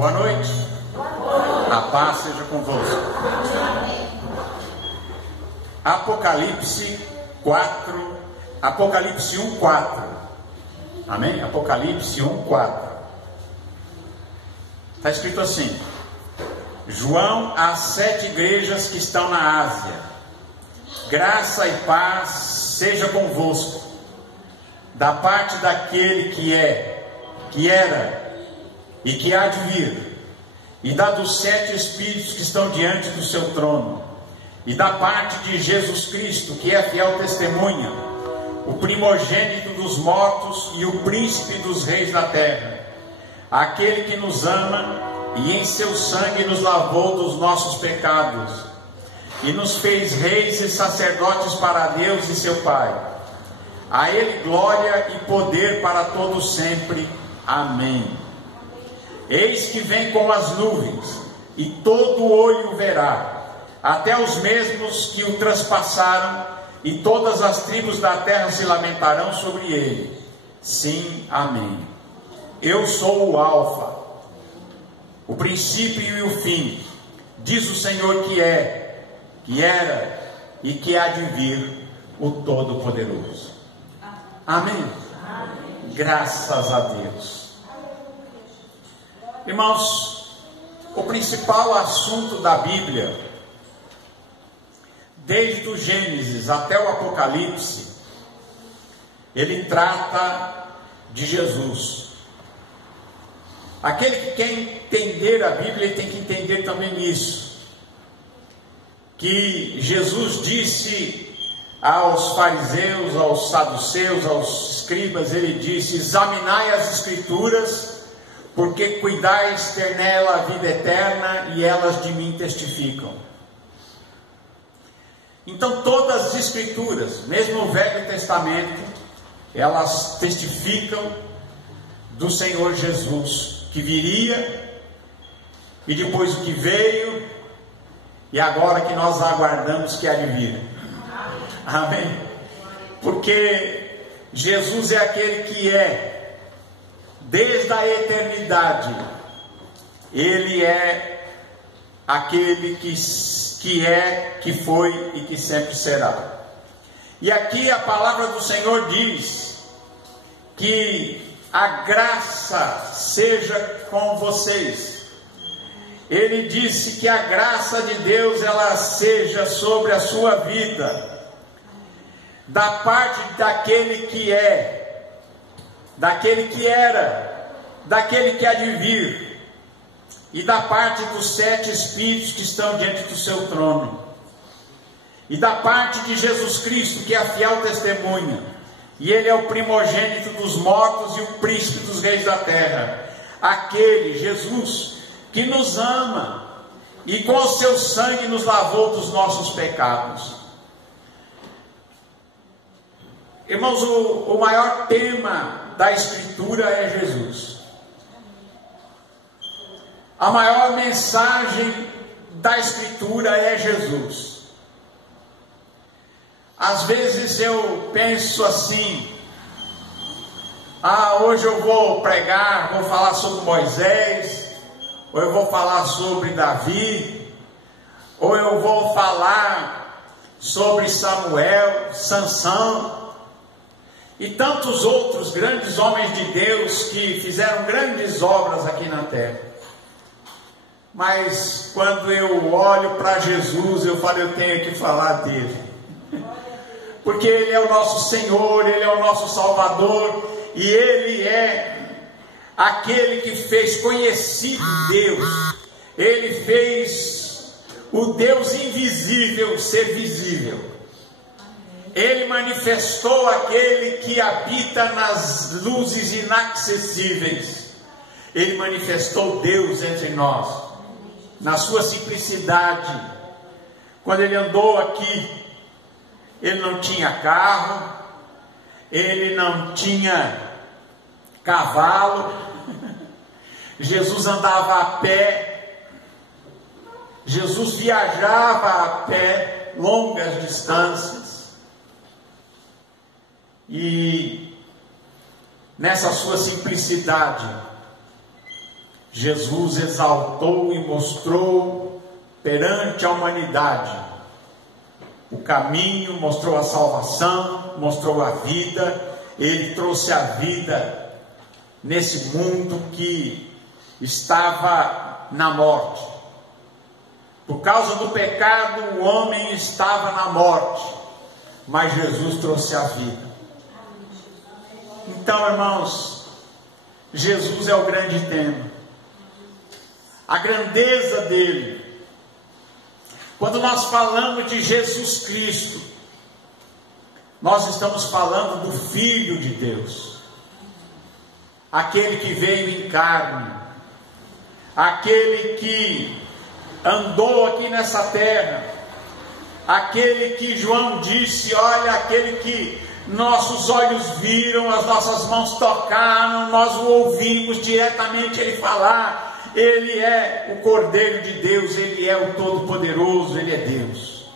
Boa noite. A paz seja convosco. Apocalipse 4, Apocalipse 1, 4. Amém? Apocalipse 1, 4. Está escrito assim: João às 7 igrejas que estão na Ásia, graça e paz seja convosco, da parte daquele que é, que era e que há de vir, e da dos 7 Espíritos que estão diante do seu trono, e da parte de Jesus Cristo, que é fiel testemunha, o primogênito dos mortos e o príncipe dos reis da terra, aquele que nos ama e em seu sangue nos lavou dos nossos pecados, e nos fez reis e sacerdotes para Deus e seu Pai. A Ele glória e poder para todos sempre. Amém. Eis que vem com as nuvens, e todo olho o verá, até os mesmos que o transpassaram, e todas as tribos da terra se lamentarão sobre ele. Sim, amém. Eu sou o Alfa, o princípio e o fim, diz o Senhor que é, que era e que há de vir, o Todo-Poderoso. Amém? Graças a Deus. Irmãos, o principal assunto da Bíblia, desde o Gênesis até o Apocalipse, ele trata de Jesus. Aquele que quer entender a Bíblia, ele tem que entender também isso, que Jesus disse aos fariseus, aos saduceus, aos escribas, ele disse: examinai as Escrituras, porque cuidais ter nela a vida eterna, e elas de mim testificam. Então todas as Escrituras, mesmo o Velho Testamento, elas testificam do Senhor Jesus, que viria, e depois o que veio, e agora que nós aguardamos que há de vir. Amém? Porque Jesus é aquele que é, desde a eternidade, ele é aquele que é, que foi e que sempre será. E aqui a palavra do Senhor diz que a graça seja com vocês. Ele disse que a graça de Deus ela seja sobre a sua vida, da parte daquele que é, daquele que era, daquele que há de vir, e da parte dos 7 Espíritos que estão diante do seu trono, e da parte de Jesus Cristo, que é a fiel testemunha, e ele é o primogênito dos mortos e o príncipe dos reis da terra, aquele Jesus que nos ama e com o seu sangue nos lavou dos nossos pecados. Irmãos, o maior tema da Escritura é Jesus. A maior mensagem da Escritura é Jesus. Às vezes eu penso assim: hoje eu vou pregar, vou falar sobre Moisés, ou eu vou falar sobre Davi, ou eu vou falar sobre Samuel, Sansão, e tantos outros grandes homens de Deus que fizeram grandes obras aqui na terra. Mas quando eu olho para Jesus, eu falo, eu tenho que falar dele, porque ele é o nosso Senhor, ele é o nosso Salvador, e ele é aquele que fez conhecido Deus. Ele fez o Deus invisível ser visível. Ele manifestou aquele que habita nas luzes inacessíveis. Ele manifestou Deus entre nós, na sua simplicidade. Quando ele andou aqui, ele não tinha carro, ele não tinha cavalo, Jesus andava a pé, Jesus viajava a pé longas distâncias, e nessa sua simplicidade, Jesus exaltou e mostrou perante a humanidade o caminho, mostrou a salvação, mostrou a vida. Ele trouxe a vida nesse mundo que estava na morte. Por causa do pecado, o homem estava na morte, mas Jesus trouxe a vida. Então, irmãos, Jesus é o grande tema. A grandeza dele. Quando nós falamos de Jesus Cristo, nós estamos falando do Filho de Deus, aquele que veio em carne, aquele que andou aqui nessa terra, aquele que João disse, olha, aquele que nossos olhos viram, as nossas mãos tocaram, nós o ouvimos diretamente ele falar. Ele é o Cordeiro de Deus, ele é o Todo-Poderoso, ele é Deus.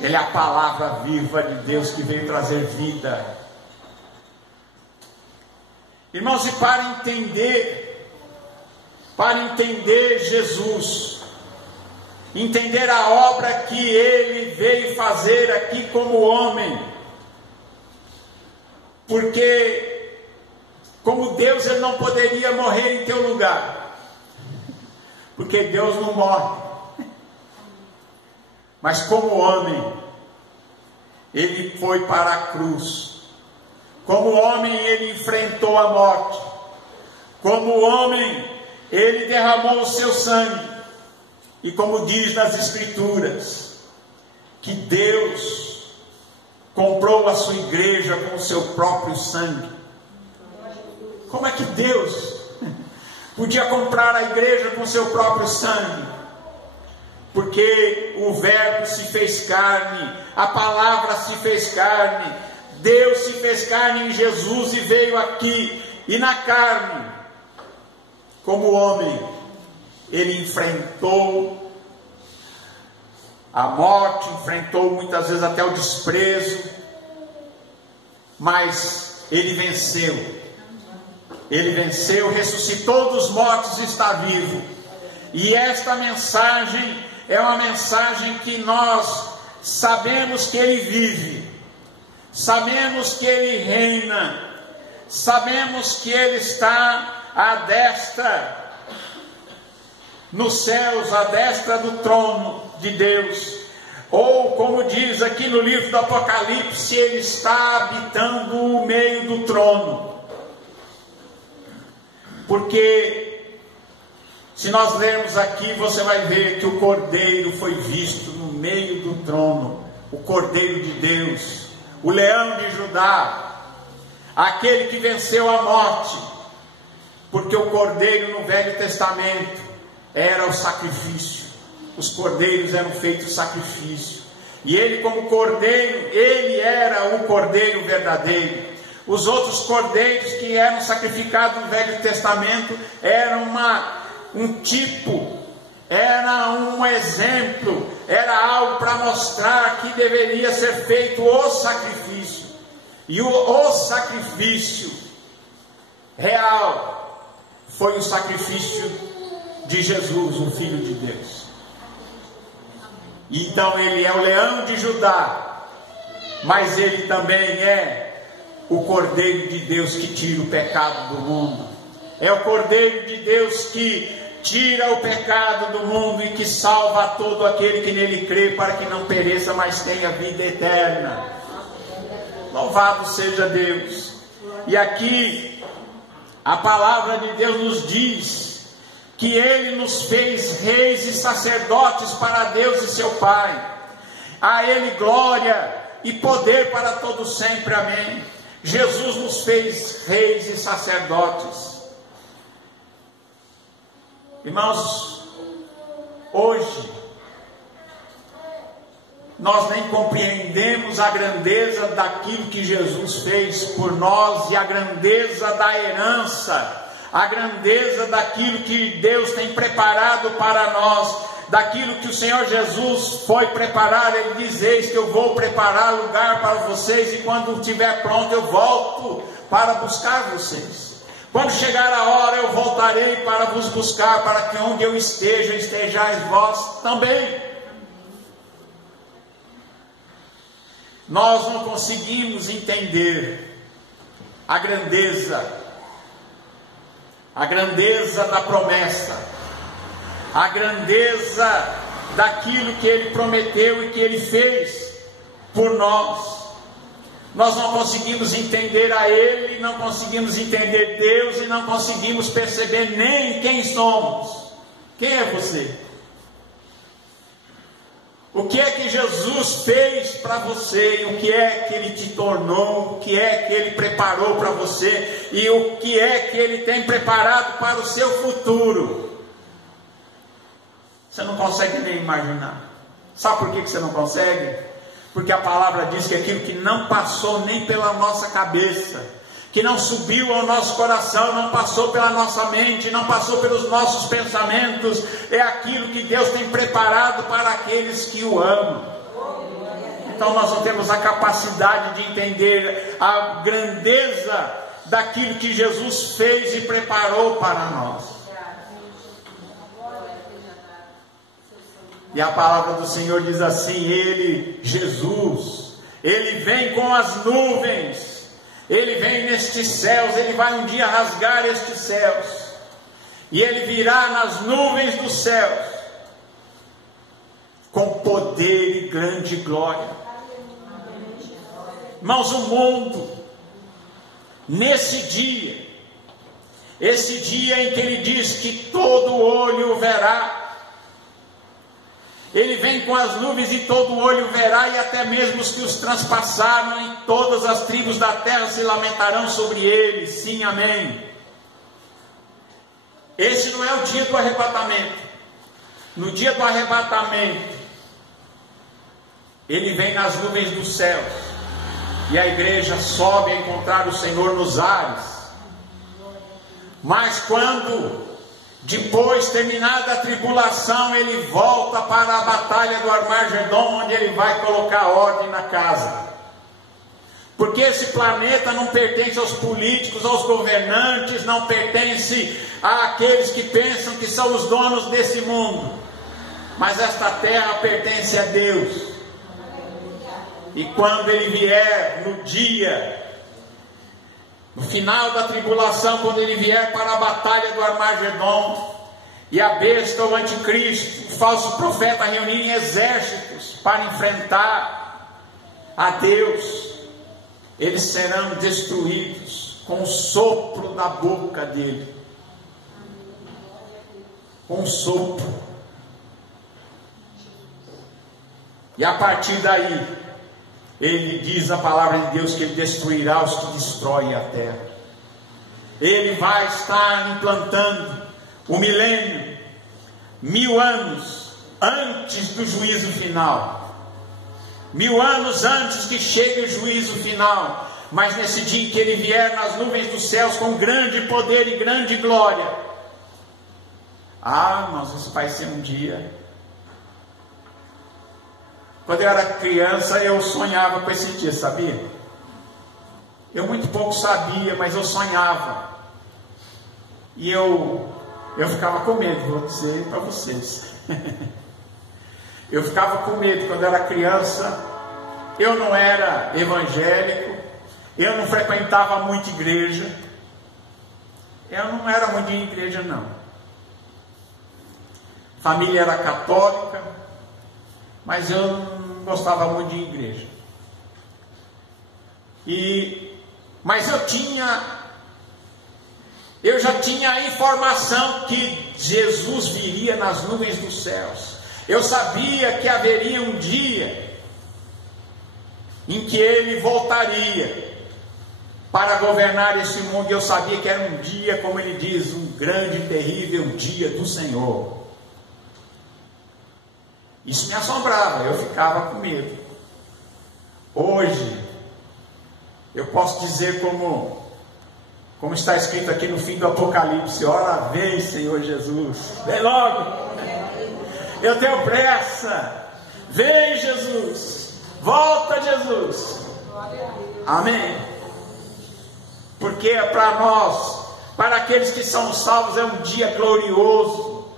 Ele é a palavra viva de Deus que veio trazer vida. Irmãos, e para entender Jesus, entender a obra que ele veio fazer aqui como homem, porque como Deus ele não poderia morrer em teu lugar, porque Deus não morre, mas como homem ele foi para a cruz, como homem ele enfrentou a morte, como homem ele derramou o seu sangue, e como diz nas Escrituras, que Deus comprou a sua igreja com o seu próprio sangue. Como é que Deus podia comprar a igreja com o seu próprio sangue? Porque o Verbo se fez carne, a palavra se fez carne, Deus se fez carne em Jesus e veio aqui, e na carne, como homem, ele enfrentou a morte, enfrentou muitas vezes até o desprezo, mas ele venceu. Ele venceu, ressuscitou dos mortos e está vivo. E esta mensagem é uma mensagem que nós sabemos que ele vive, sabemos que ele reina, sabemos que ele está à destra nos céus, à destra do trono de Deus, ou como diz aqui no livro do Apocalipse, ele está habitando o meio do trono. Porque se nós lermos aqui, você vai ver que o Cordeiro foi visto no meio do trono, o Cordeiro de Deus, o Leão de Judá, aquele que venceu a morte, porque o Cordeiro no Velho Testamento era o sacrifício, os cordeiros eram feitos sacrifício, e ele como Cordeiro, ele era o Cordeiro verdadeiro. Os outros cordeiros que eram sacrificados no Velho Testamento eram um tipo, era um exemplo, era algo para mostrar que deveria ser feito o sacrifício. E o sacrifício real foi o sacrifício de Jesus, o Filho de Deus. Então ele é o Leão de Judá, mas ele também é o Cordeiro de Deus que tira o pecado do mundo. É o Cordeiro de Deus que tira o pecado do mundo e que salva todo aquele que nele crê, para que não pereça, mas tenha vida eterna. Louvado seja Deus. E aqui a palavra de Deus nos diz que ele nos fez reis e sacerdotes para Deus e seu Pai. A ele glória e poder para todo sempre. Amém. Jesus nos fez reis e sacerdotes. Irmãos, hoje nós nem compreendemos a grandeza daquilo que Jesus fez por nós, e a grandeza da herança, a grandeza daquilo que Deus tem preparado para nós, daquilo que o Senhor Jesus foi preparar. Ele diz: eis que eu vou preparar lugar para vocês, e quando estiver pronto eu volto para buscar vocês. Quando chegar a hora, eu voltarei para vos buscar, para que onde eu esteja, estejais vós também. Nós não conseguimos entender a grandeza da promessa, a grandeza daquilo que Ele prometeu e que Ele fez por nós. Nós não conseguimos entender a Ele, não conseguimos entender Deus e não conseguimos perceber nem quem somos. Quem é você? O que é que Jesus fez para você? O que é que Ele te tornou? O que é que Ele preparou para você? E o que é que Ele tem preparado para o seu futuro? Você não consegue nem imaginar. Sabe por que você não consegue? Porque a palavra diz que aquilo que não passou nem pela nossa cabeça, que não subiu ao nosso coração, não passou pela nossa mente, não passou pelos nossos pensamentos, é aquilo que Deus tem preparado para aqueles que o amam. Então nós não temos a capacidade de entender a grandeza daquilo que Jesus fez e preparou para nós. E a palavra do Senhor diz assim: Ele, Jesus, Ele vem com as nuvens, Ele vem nestes céus, Ele vai um dia rasgar estes céus, e Ele virá nas nuvens dos céus, com poder e grande glória. Irmãos, o mundo, nesse dia, esse dia em que Ele diz que todo olho o verá, Ele vem com as nuvens e todo olho verá, e até mesmo os que os transpassaram, e todas as tribos da terra se lamentarão sobre ele. Sim, amém. Esse não é o dia do arrebatamento. No dia do arrebatamento, Ele vem nas nuvens dos céus, e a igreja sobe a encontrar o Senhor nos ares. Mas quando depois, terminada a tribulação, Ele volta para a batalha do Armagedon, onde Ele vai colocar ordem na casa. Porque esse planeta não pertence aos políticos, aos governantes, não pertence àqueles que pensam que são os donos desse mundo. Mas esta terra pertence a Deus. E quando Ele vier no dia, no final da tribulação, quando Ele vier para a batalha do Armagedon, e a besta, o anticristo, o falso profeta reunirem exércitos para enfrentar a Deus, eles serão destruídos com o sopro da boca dele. Com o sopro. E a partir daí, Ele diz na palavra de Deus que Ele destruirá os que destroem a terra. Ele vai estar implantando o milênio, 1000 anos antes do juízo final. 1000 anos antes que chegue o juízo final. Mas nesse dia em que Ele vier nas nuvens dos céus com grande poder e grande glória. Mas isso vai ser um dia. Quando eu era criança, eu sonhava com esse dia, sabia? Eu muito pouco sabia, mas eu sonhava. E eu ficava com medo, vou dizer para vocês. Eu ficava com medo quando eu era criança. Eu não era evangélico, eu não frequentava muito igreja. Eu não era muito em igreja, não. Família era católica, mas eu não gostava muito de igreja. Mas eu já tinha a informação que Jesus viria nas nuvens dos céus. Eu sabia que haveria um dia em que Ele voltaria para governar esse mundo. E eu sabia que era um dia, como Ele diz, um grande e terrível dia do Senhor. Isso me assombrava, eu ficava com medo. Hoje, eu posso dizer como está escrito aqui no fim do Apocalipse: ora vem, Senhor Jesus, vem logo, eu tenho pressa, vem Jesus, volta Jesus, amém. Porque para nós para aqueles que são salvos é um dia glorioso.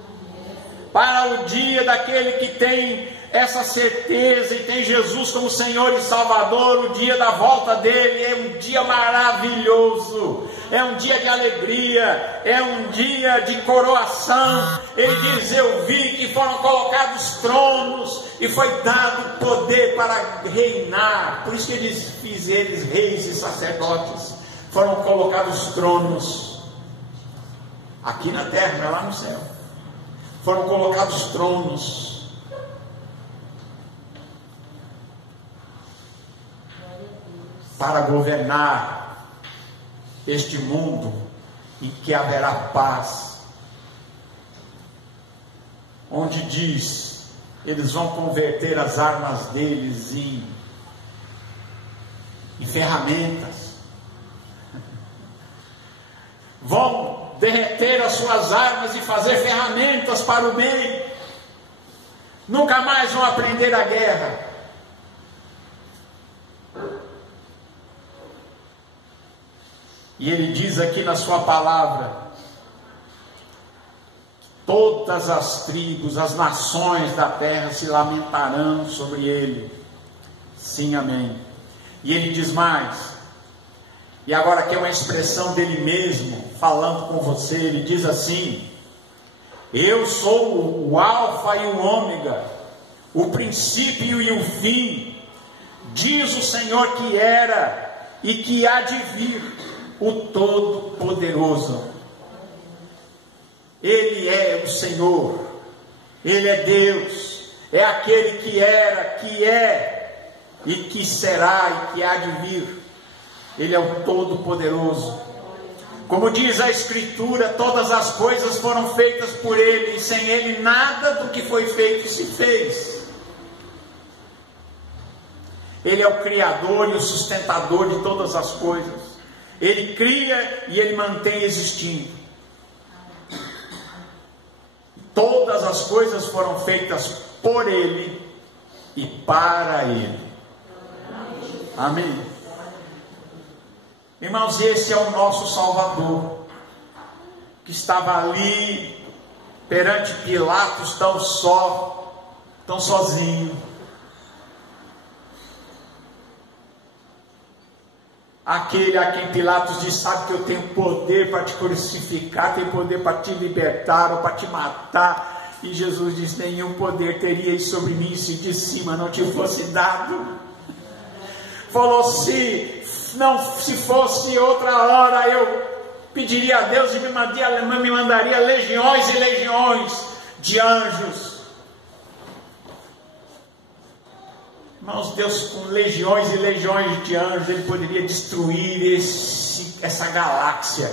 Para o dia daquele que tem essa certeza e tem Jesus como Senhor e Salvador, o dia da volta dele é um dia maravilhoso, é um dia de alegria, é um dia de coroação. Ele diz: eu vi que foram colocados tronos e foi dado poder para reinar. Por isso que ele diz: fiz eles reis e sacerdotes. Foram colocados tronos aqui na terra, não é lá no céu. Foram colocados tronos para governar este mundo em que haverá paz, onde diz, eles vão converter as armas deles em ferramentas, vão derreter as suas armas e fazer ferramentas para o bem, nunca mais vão aprender a guerra. E ele diz aqui na sua palavra: todas as tribos, as nações da terra se lamentarão sobre ele. Sim, amém. E ele diz mais, e agora aqui é uma expressão dele mesmo, falando com você, ele diz assim: eu sou o alfa e o ômega, o princípio e o fim, diz o Senhor que era e que há de vir, o Todo-Poderoso. Ele é o Senhor, Ele é Deus, é aquele que era, que é e que será e que há de vir. Ele é o Todo-Poderoso. Como diz a Escritura, todas as coisas foram feitas por Ele, e sem Ele nada do que foi feito se fez. Ele é o Criador e o sustentador de todas as coisas. Ele cria e Ele mantém existindo. Todas as coisas foram feitas por Ele e para Ele. Amém. Irmãos, esse é o nosso Salvador, que estava ali perante Pilatos tão só, tão sozinho. Aquele a quem Pilatos diz: sabe que eu tenho poder para te crucificar, tenho poder para te libertar ou para te matar. E Jesus diz: nenhum poder terias sobre mim se de cima não te fosse dado. Falou: se fosse outra hora, eu pediria a Deus e me mandaria legiões e legiões de anjos. Irmãos, Deus com legiões e legiões de anjos, Ele poderia destruir essa galáxia.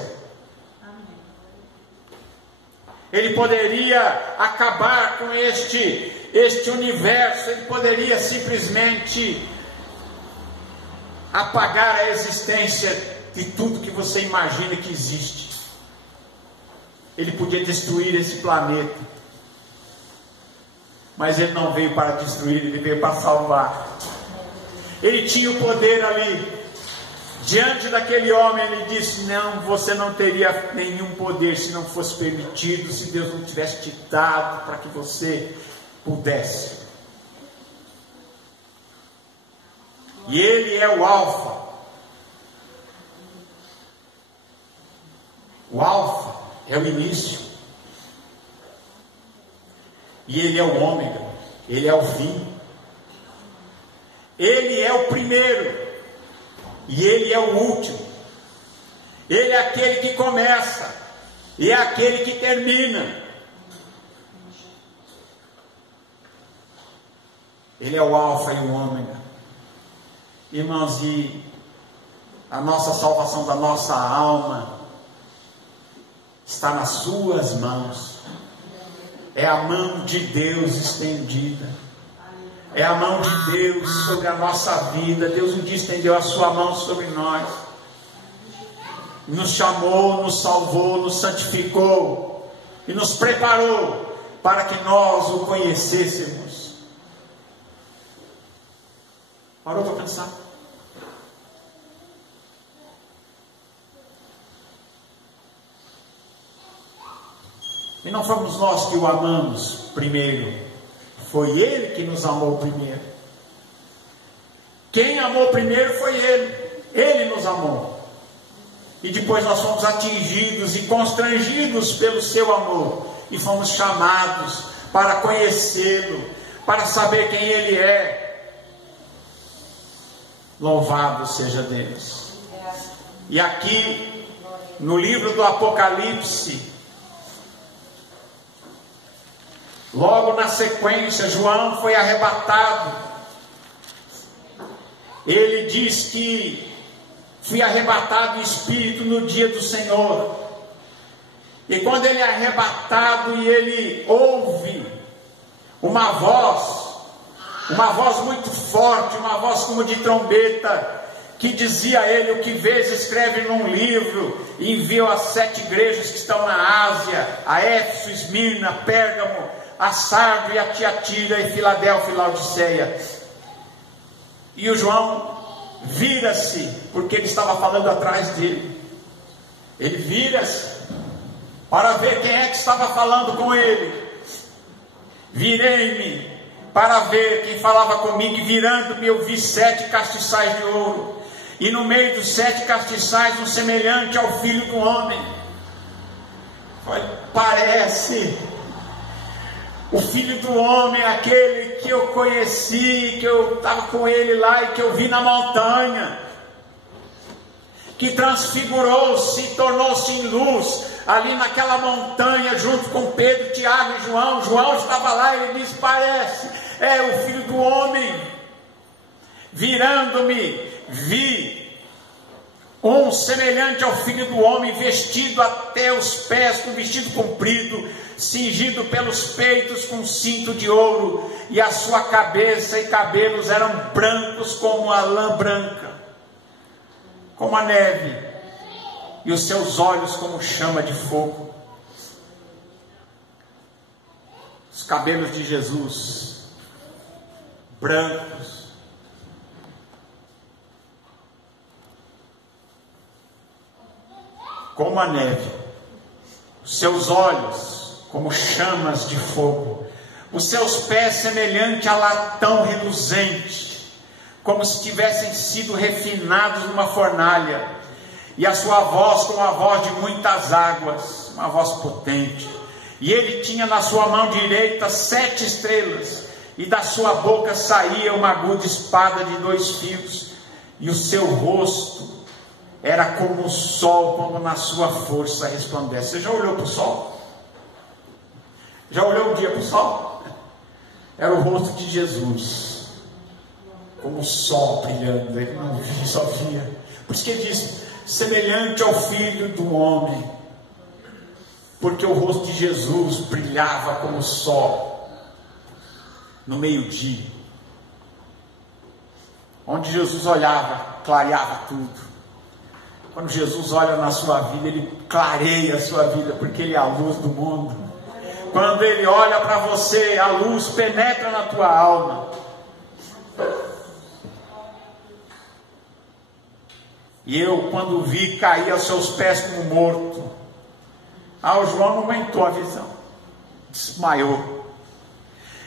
Ele poderia acabar com este universo. Ele poderia simplesmente apagar a existência de tudo que você imagina que existe. Ele podia destruir esse planeta. Mas Ele não veio para destruir, Ele veio para salvar. Ele tinha o poder ali. Diante daquele homem, Ele disse: não, você não teria nenhum poder se não fosse permitido, se Deus não tivesse te dado para que você pudesse. E Ele é o alfa. O alfa é o início. E Ele é o ômega, Ele é o fim. Ele é o primeiro e Ele é o último. Ele é aquele que começa e é aquele que termina. Ele é o alfa e o ômega. Irmãos, e a nossa salvação da nossa alma está nas suas mãos. É a mão de Deus estendida. É a mão de Deus sobre a nossa vida. Deus um dia estendeu a sua mão sobre nós. Nos chamou, nos salvou, nos santificou e nos preparou para que nós o conhecêssemos. Parou para pensar? E não fomos nós que o amamos primeiro, foi Ele que nos amou primeiro. Quem amou primeiro foi Ele nos amou. E depois nós fomos atingidos e constrangidos pelo seu amor, e fomos chamados para conhecê-lo, para saber quem Ele é. Louvado seja Deus. E aqui, no livro do Apocalipse, logo na sequência, João foi arrebatado. Ele diz que fui arrebatado em espírito no dia do Senhor. E quando ele é arrebatado e ele ouve uma voz muito forte, uma voz como de trombeta, que dizia a ele: o que vês, escreve num livro e envia às 7 igrejas que estão na Ásia, a Éfeso, Esmirna, Pérgamo, a Sardo e a Tiatira e Filadélfia e Laodiceia. E o João vira-se, porque ele estava falando atrás dele. Ele vira-se para ver quem é que estava falando com ele. Virei-me para ver quem falava comigo, e virando-me eu vi 7 castiçais de ouro, e no meio dos 7 castiçais um semelhante ao Filho do Homem. Parece o Filho do Homem, aquele que eu conheci, que eu estava com ele lá e que eu vi na montanha, que transfigurou-se, tornou-se em luz ali naquela montanha junto com Pedro, Tiago e João. João estava lá e ele disse: parece, é o Filho do Homem. Virando-me, vi um semelhante ao Filho do Homem, vestido até os pés com vestido comprido, cingido pelos peitos com cinto de ouro, e a sua cabeça e cabelos eram brancos como a lã branca, como a neve, e os seus olhos como chama de fogo. Os cabelos de Jesus, brancos, como a neve, os seus olhos como chamas de fogo, os seus pés semelhante a latão reluzente, como se tivessem sido refinados numa fornalha, e a sua voz como a voz de muitas águas, uma voz potente. E ele tinha na sua mão direita 7 estrelas, e da sua boca saía uma aguda espada de 2 fios, e o seu rosto era como o sol quando na sua força resplandece. Você já olhou para o sol? Já olhou um dia para o sol? Era o rosto de Jesus, como o sol brilhando. Ele não via, só via. Por isso que ele diz: semelhante ao Filho do Homem, porque o rosto de Jesus brilhava como o sol no meio-dia. Onde Jesus olhava, clareava tudo. Quando Jesus olha na sua vida, Ele clareia a sua vida, porque Ele é a luz do mundo. Quando Ele olha para você, a luz penetra na tua alma. E eu, quando vi, caí aos seus pés como morto. O João não aguentou a visão, desmaiou.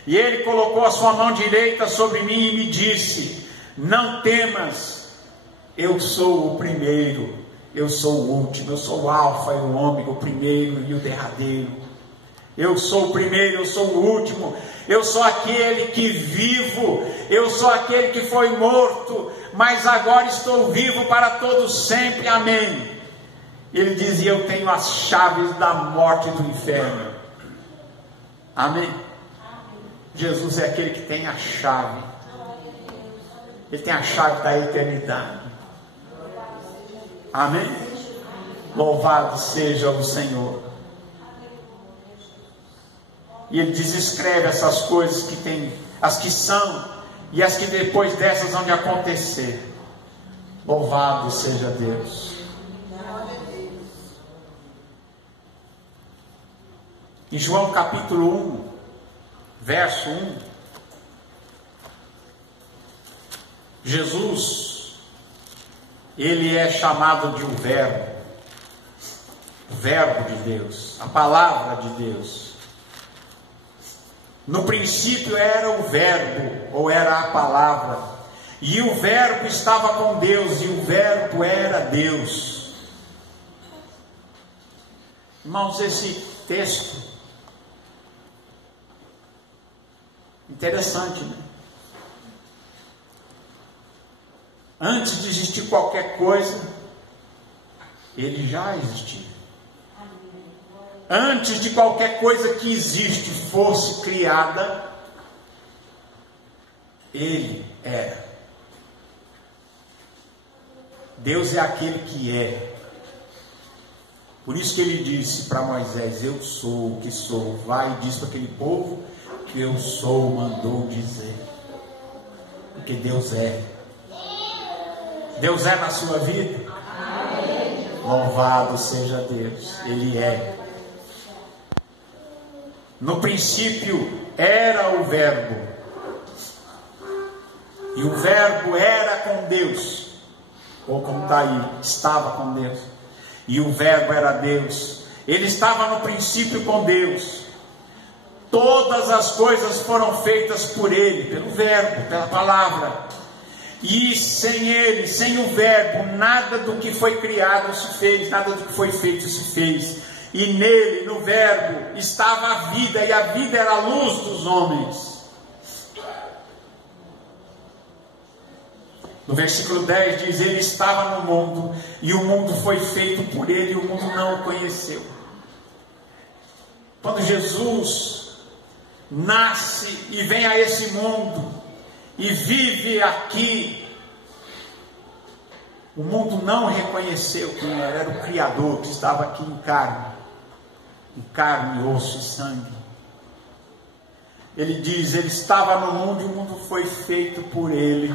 E ele colocou a sua mão direita sobre mim e me disse: não temas, eu sou o primeiro, eu sou o último, eu sou o alfa e o ômega, o primeiro e o derradeiro. Eu sou o primeiro, eu sou o último, eu sou aquele que vivo, eu sou aquele que foi morto, mas agora estou vivo para todos sempre, amém. Ele dizia: eu tenho as chaves da morte e do inferno, amém. Jesus é aquele que tem a chave, Ele tem a chave da eternidade, amém. Louvado seja o Senhor. E Ele diz: escreve essas coisas que tem, as que são e as que depois dessas vão de acontecer. Louvado seja Deus. Em João capítulo 1, verso 1, Jesus, Ele é chamado de o Verbo. Verbo de Deus, a palavra de Deus. No princípio era o Verbo, ou era a palavra, e o Verbo estava com Deus, e o Verbo era Deus. Irmãos, esse texto, interessante, né? Antes de existir qualquer coisa, ele já existia. Antes de qualquer coisa que existe fosse criada, ele era. Deus é aquele que é. Por isso que ele disse para Moisés: eu sou o que sou. Vai e diz para aquele povo que eu sou, mandou dizer. Porque Deus é. Deus é na sua vida? Amém. Louvado seja Deus. Ele é. No princípio era o Verbo, e o Verbo era com Deus, ou como está aí, estava com Deus, e o Verbo era Deus. Ele estava no princípio com Deus. Todas as coisas foram feitas por Ele, pelo Verbo, pela palavra, e sem Ele, sem o Verbo, nada do que foi criado se fez, nada do que foi feito se fez. E nele, no Verbo, estava a vida, e a vida era a luz dos homens. No versículo 10 diz: ele estava no mundo, e o mundo foi feito por ele, e o mundo não o conheceu. Quando Jesus nasce e vem a esse mundo, e vive aqui, o mundo não reconheceu quem era o Criador que estava aqui em carne, osso e sangue. Ele diz: ele estava no mundo e o mundo foi feito por ele,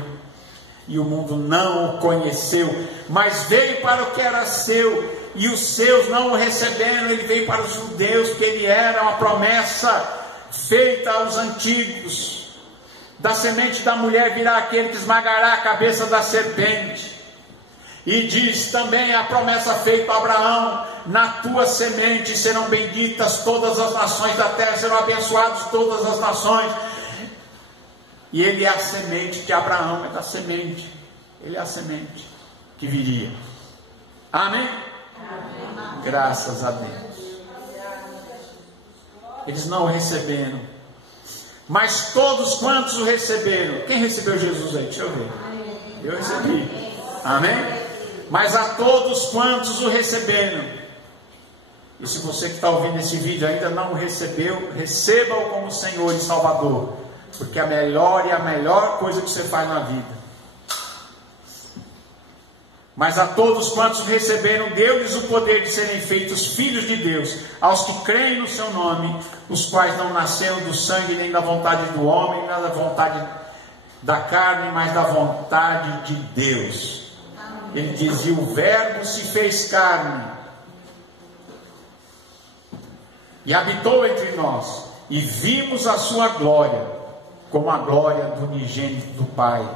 e o mundo não o conheceu, mas veio para o que era seu, e os seus não o receberam. Ele veio para os judeus, porque ele era uma promessa feita aos antigos: da semente da mulher virá aquele que esmagará a cabeça da serpente. E diz também a promessa feita a Abraão: na tua semente serão benditas todas as nações da terra, serão abençoadas todas as nações. E ele é a semente, que Abraão é da semente, ele é a semente que viria. Amém? Amém. Graças a Deus. Eles não o receberam, mas todos quantos o receberam. Quem recebeu Jesus aí? Deixa eu ver. Eu recebi. Amém? Mas a todos quantos o receberam. E se você que está ouvindo esse vídeo ainda não o recebeu, receba-o como Senhor e Salvador, porque é a melhor coisa que você faz na vida. Mas a todos quantos o receberam, deu-lhes o poder de serem feitos filhos de Deus, aos que creem no seu nome, os quais não nasceram do sangue, nem da vontade do homem, nem da vontade da carne, mas da vontade de Deus. Ele dizia: o Verbo se fez carne e habitou entre nós, e vimos a sua glória, como a glória do unigênito do Pai,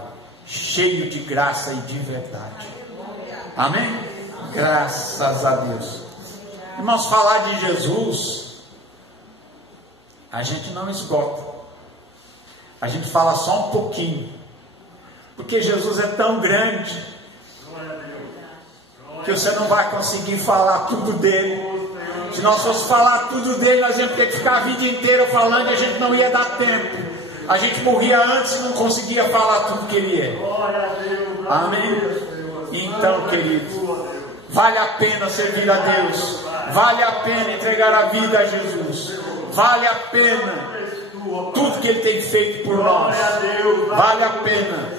cheio de graça e de verdade. Amém? Graças a Deus. Irmãos, falar de Jesus, a gente não esgota, a gente fala só um pouquinho, porque Jesus é tão grande que você não vai conseguir falar tudo dele. Se nós fosse falar tudo dele, nós íamos ter que ficar a vida inteira falando, e a gente não ia dar tempo. A gente morria antes e não conseguia falar tudo que ele é. Amém? Então, querido, vale a pena servir a Deus, vale a pena entregar a vida a Jesus, vale a pena tudo que ele tem feito por nós, vale a pena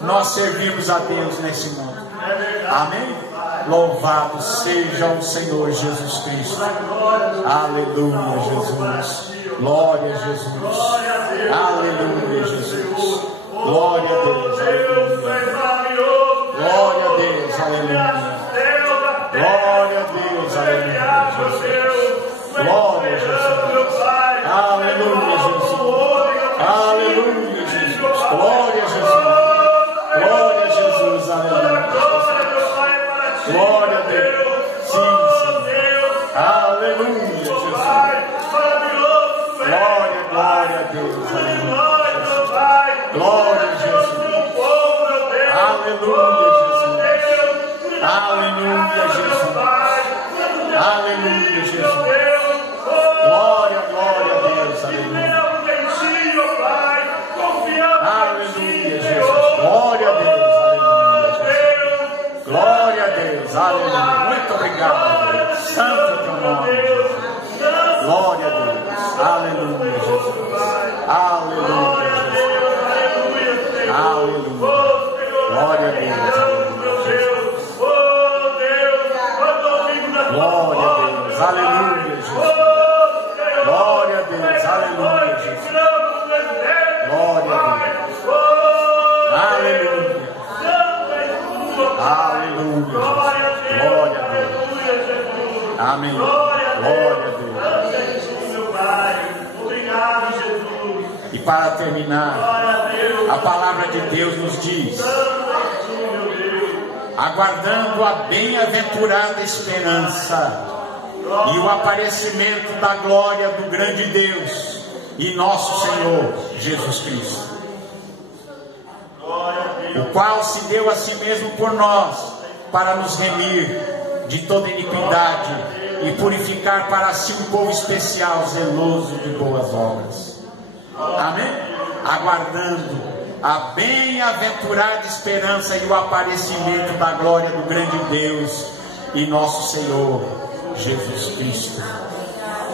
nós servirmos a Deus nesse mundo. Amém? Louvado seja o Senhor Jesus Cristo. Aleluia, Jesus. Glória a Jesus. Aleluia, Jesus. Glória a Deus. Aleluia. Glória a Deus. Aleluia. Glória a Deus. Aleluia, Jesus. Glória a Jesus. Aleluia, Jesus. Aleluia, Jesus. Glória a Jesus. Glória a Jesus. Aleluia. Glória a Deus. Sim, Senhor. Deus, aleluia. Glória a Jesus. Aleluia, Jesus. Aleluia, Jesus. Aleluia, Jesus. Glória, glória a Deus, aleluia. Aleluia, Jesus. Glória a Deus, aleluia, Jesus. Glória a Deus, aleluia. Muito obrigado, Deus. Santo é teu nome, Jesus. Glória a Deus, aleluia, Jesus. Aleluia, Jesus. Aleluia. Glória a Deus, aleluia, Jesus. Glória a Deus, aleluia, Jesus. Glória a Deus, aleluia, Jesus. Glória a Deus. Aleluia. Aleluia. Glória a Deus. Amém. Glória a Deus. E para terminar, a palavra de Deus nos diz: aguardando a bem-aventurada esperança e o aparecimento da glória do grande Deus e nosso Senhor Jesus Cristo, o qual se deu a si mesmo por nós, para nos remir de toda iniquidade e purificar para si um povo especial, zeloso de boas obras. Amém? Aguardando a bem-aventurada esperança e o aparecimento da glória do grande Deus e nosso Senhor Jesus Cristo,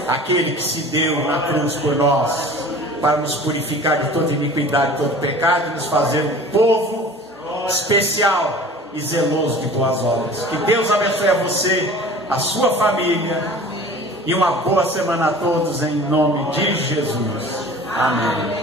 aquele que se deu na cruz por nós, para nos purificar de toda iniquidade, de todo pecado, e nos fazer um povo especial e zeloso de boas obras. Que Deus abençoe a você, a sua família, e uma boa semana a todos, em nome de Jesus. Amém.